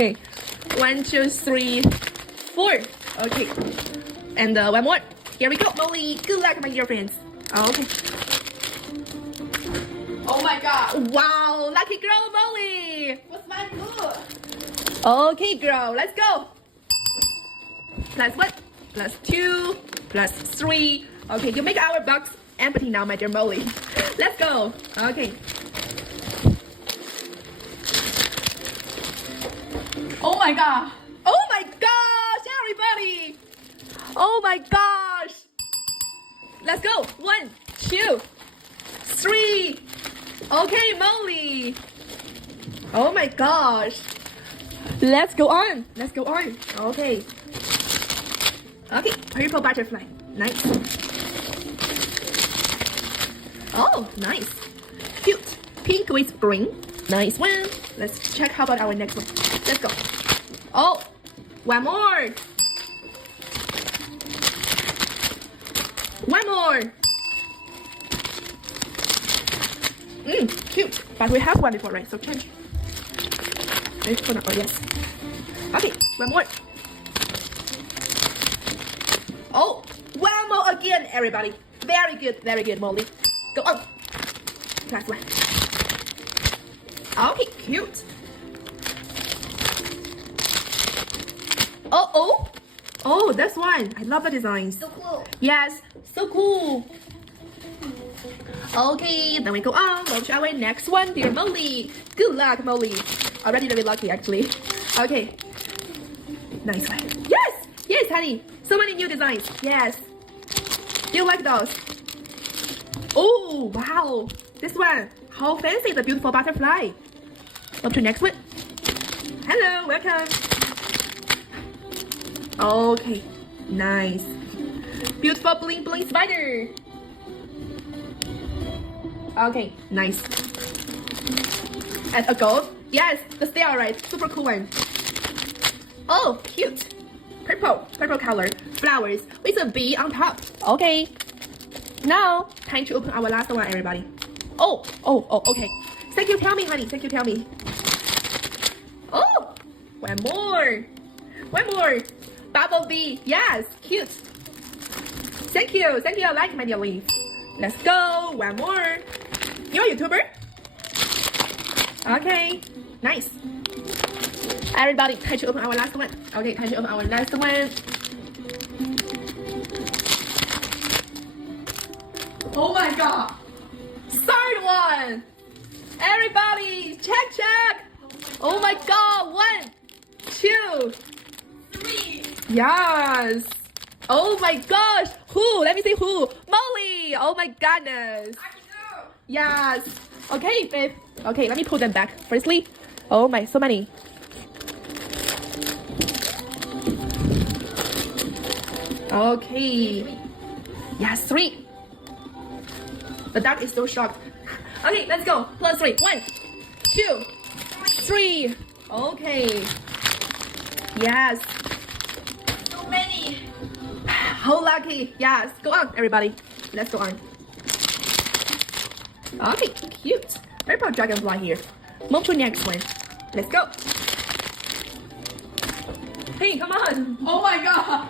Okay, 1, 2, 3, 4. Okay, and one more. Here we go, Molly. Good luck, my dear friends. Okay. Oh my god. Wow, lucky girl, Molly. What's my good? Okay, girl, let's go. +1, +2, +3. Okay, you make our box empty now, my dear Molly. Let's go. Okay. Oh my god. Oh my gosh, everybody. Oh my gosh. Let's go. 1, 2, 3. Okay, Molly. Oh my gosh. Let's go on. Let's go on. Okay. Okay, purple butterfly. Nice. Oh, nice. Cute. Pink with green. Nice one. Let's check how about our next one. Let's go. Oh, one more. One more. Cute. But we have one before, right? So change. Let's put on. Oh, yes. Okay, one more. Oh, one more again, everybody. Very good, Molly. Go on. +1. Okay, cute. Oh, that's one. I love the designs. So cool. Yes, so cool. Okay, then we go on. We'll try our next one, dear Molly. Good luck, Molly. Already very lucky, actually. Okay. Nice one. Yes, honey. So many new designs. Yes. Do you like those? Oh, wow. This one. How fancy, the beautiful butterfly. Up to next one. Hello, welcome. Okay, nice. Beautiful bling bling spider. Okay, nice. And a gold. Yes, the steel, right? Super cool one. Oh, cute. Purple color. Flowers with a bee on top. Okay. Now, time to open our last one, everybody. Oh, okay. Thank you, tell me, honey. Thank you, tell me. Oh, one more. Bumblebee. Yes, cute. Thank you. I like my dear leaf. Let's go. One more. You're a YouTuber? Okay, nice. Everybody, time to open our last one. Okay, time to open our last one. Oh my god. Third one. Everybody, check. Oh my god. 1, 2, 3. yes. Oh my gosh. Who? Let me see who. Molly. Oh my goodness. Yes. Okay, babe. Okay, let me pull them back. Firstly, oh my, so many. Okay. Yes, 3. The dog is so shocked. Okay, let's go. +3. 1, 2, 3. Okay. Yes. So many. How lucky. Yes. Go on, everybody. Let's go on. Okay, cute. Purple dragonfly here. Move to next one. Let's go. Hey, come on. Oh my god.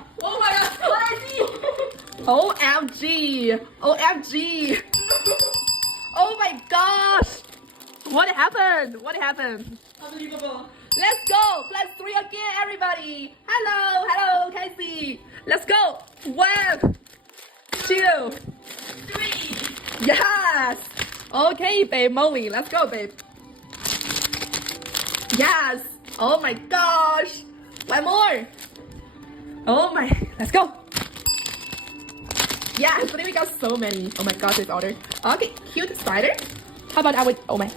Crazy. OMG. Oh my gosh. What happened? Unbelievable. Let's go. +3 again, everybody. Hello, Casey. Let's go. 1, 2, 3. yes. Okay, babe, Molly. Let's go, babe. Yes. Oh my gosh. One more. Oh my. Let's go. Yeah, today we got so many. Oh my gosh, this order. Okay, cute spider. How about our? Oh my.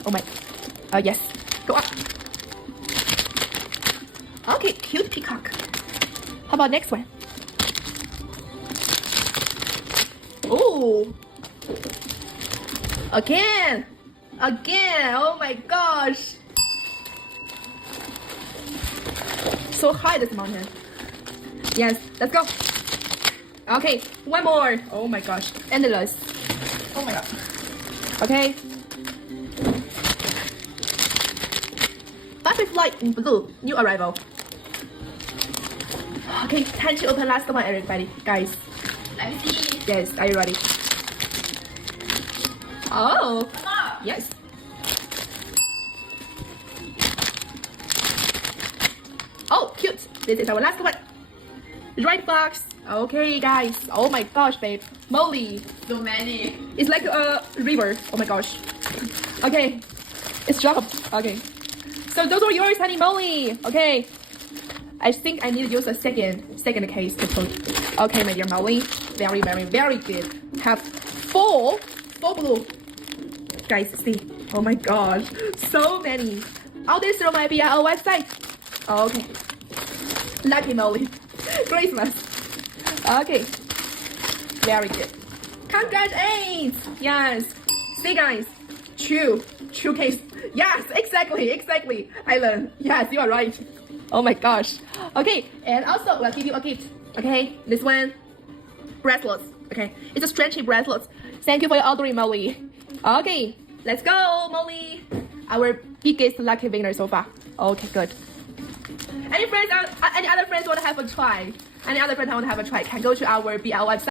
Yes. Go up. Okay, cute peacock. How about next one? Oh. Again. Oh my gosh. So high, this mountain. Yes, let's go. Okay, one more. Oh my gosh, endless. Oh my god. Okay. Butterfly flight in blue. New arrival. Okay, time to open last one, everybody. Guys. Let me see. Yes, are you ready? Oh, Mama. yes. Oh, cute. This is our last one. Right box. Okay, guys. Oh my gosh, babe. Molly. So many. It's like a river. Oh my gosh. Okay. It's dropped. Okay. So those are yours, honey Molly. Okay. I think I need to use a second case to put. Okay, my dear Molly. Very, very, very good. Have four blue. Guys, see. Oh my gosh. So many. All this room might be on our website. Okay. Lucky Molly. Christmas. Okay. Very good. Congratulations. Yes. See guys. True case. Yes, exactly. Alan. Yes, you are right. Oh my gosh. Okay, and also we'll give you a gift. Okay, this one. Bracelets. Okay, it's a stretchy bracelet. Thank you for your ordering, Molly. Okay, let's go, Molly. Our biggest lucky winner so far. Okay, good. Any other friends want to have a try? Any other friends want to have a try? Can go to our BL website.